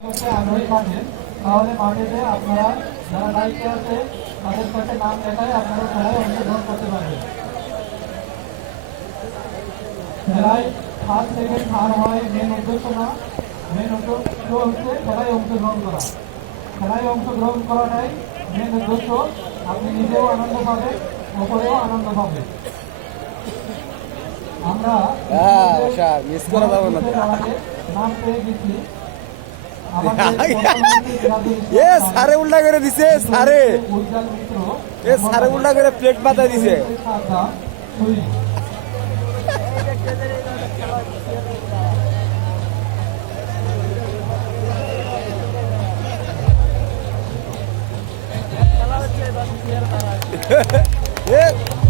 করতে আগ্রহী থাকেন তাহলে মাঠেতে আপনারা যারা দায়িত্বে আছে তাদের সাথে নাম লেখায় আপনারা সবাই অংশগ্রহণ করতে পারবেন। খেলায় ফার্স্ট সেকেন্ড থার্ড হয় মেন উদ্দেশ্য না মেন উদ্দেশ্য হচ্ছে খেলায় অংশগ্রহণ করা। খেলায় অংশগ্রহণ করাটাই মেন উদ্দেশ্য। আপনি নিজেও আনন্দ পাবেন অপরেও আনন্দ পাবেন। আমরা হ্যাঁ, করা যাবে না। নাম পেয়ে গেছি এ সারে উল্টা করে দিছে সারে এ সারে উল্টা করে প্লেট মাথায় দিছে। হচ্ছে